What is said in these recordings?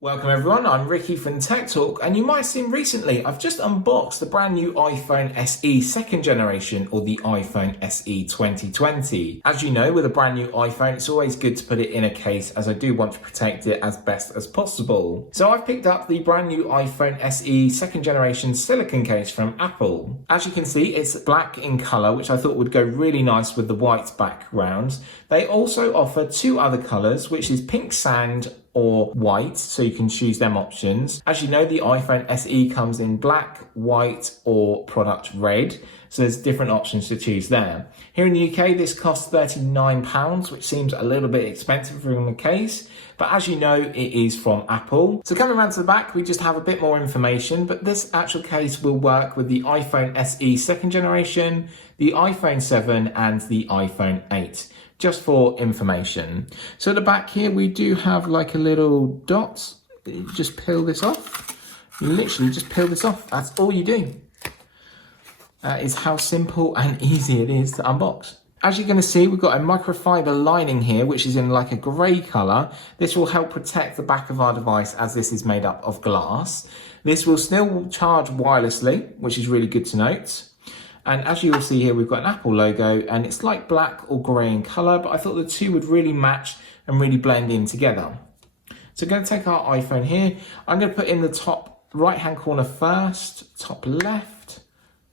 Welcome everyone, I'm Ricky from Tech Talk, and you might have seen recently I've just unboxed the brand new iPhone SE second generation, or the iPhone SE 2020. As you know, with a brand new iPhone it's always good to put it in a case, as I do want to protect it as best as possible. So I've picked up the brand new iPhone SE second generation silicone case from Apple. As you can see, it's black in colour, which I thought would go really nice with the white background. They also offer two other colours, which is pink sand or white, so you can choose them options. As you know, the iPhone SE comes in black, white, or product red, so there's different options to choose there. Here in the UK, this costs £39, which seems a little bit expensive for the case, but as you know, it is from Apple. So coming around to the back, we just have a bit more information, but this actual case will work with the iPhone SE second generation, the iPhone 7, and the iPhone 8. Just for information. So at the back here, we do have like a little dot. You just peel this off. You literally just peel this off. That's all you do. That is how simple and easy it is to unbox. As you're going to see, we've got a microfiber lining here, which is in like a grey colour. This will help protect the back of our device, as this is made up of glass. This will still charge wirelessly, which is really good to note. And as you will see here, we've got an Apple logo, and it's like black or grey in colour, but I thought the two would really match and really blend in together. So I'm going to take our iPhone here. I'm going to put in the top right hand corner first, top left,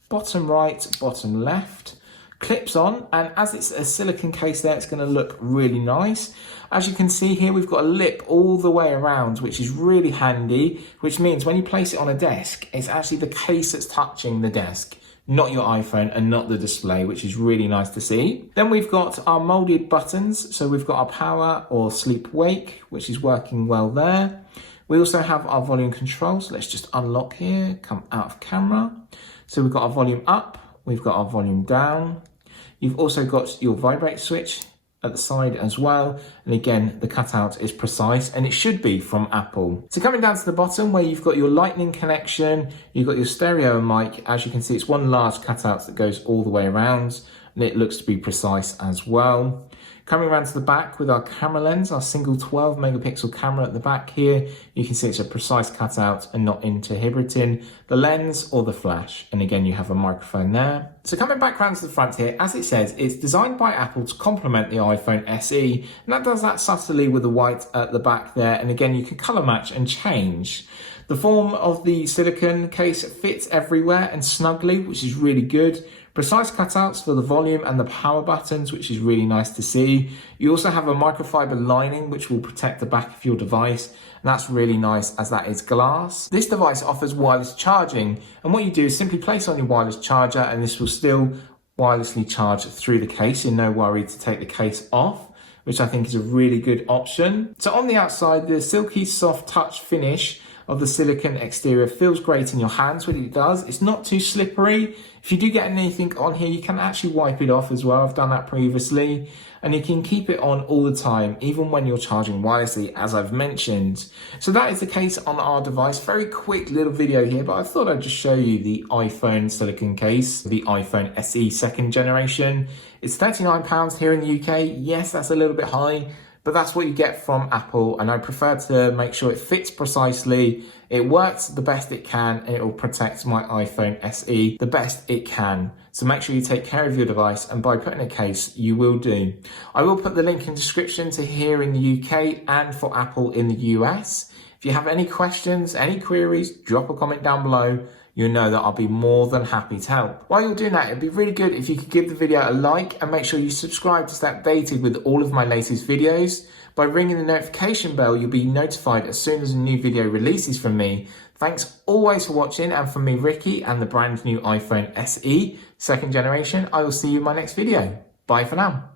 bottom right, bottom left. Clips on, and as it's a silicone case there, it's going to look really nice. As you can see here, we've got a lip all the way around, which is really handy, which means when you place it on a desk, it's actually the case that's touching the desk, not your iPhone and not the display, which is really nice to see. Then we've got our molded buttons. So we've got our power or sleep wake, which is working well there. We also have our volume control. So let's just unlock here, come out of camera. So we've got our volume up, we've got our volume down. You've also got your vibrate switch at the side as well, and again the cutout is precise, and it should be from Apple. So coming down to the bottom where you've got your lightning connection, you've got your stereo mic. As you can see, it's one large cutout that goes all the way around, and it looks to be precise as well. Coming around to the back with our camera lens, our single 12 megapixel camera at the back here, you can see it's a precise cutout and not inhibiting the lens or the flash. And again, you have a microphone there. So coming back around to the front here, as it says, it's designed by Apple to complement the iPhone SE. And that does that subtly with the white at the back there. And again, you can color match and change. The form of the silicone case fits everywhere and snugly, which is really good. Precise cutouts for the volume and the power buttons, which is really nice to see. You also have a microfiber lining, which will protect the back of your device. And that's really nice, as that is glass. This device offers wireless charging. And what you do is simply place on your wireless charger, and this will still wirelessly charge through the case. You're no worry to take the case off, which I think is a really good option. So on the outside, the silky soft touch finish of the silicone exterior feels great in your hands when it does. It's not too slippery. If you do get anything on here, you can actually wipe it off as well. I've done that previously. And you can keep it on all the time, even when you're charging wirelessly, as I've mentioned. So that is the case on our device. Very quick little video here, but I thought I'd just show you the iPhone silicone case, the iPhone SE second generation. It's £39 here in the UK. Yes, that's a little bit high, but that's what you get from Apple, and I prefer to make sure it fits precisely, it works the best it can, and it will protect my iPhone SE the best it can. So make sure you take care of your device, and by putting a case, you will do. I will put the link in the description to here in the UK and for Apple in the US. If you have any questions, any queries, drop a comment down below. You'll know that I'll be more than happy to help. While you're doing that, it'd be really good if you could give the video a like and make sure you subscribe to stay updated with all of my latest videos. By ringing the notification bell, you'll be notified as soon as a new video releases from me. Thanks always for watching, and from me, Ricky, and the brand new iPhone SE second generation, I will see you in my next video. Bye for now.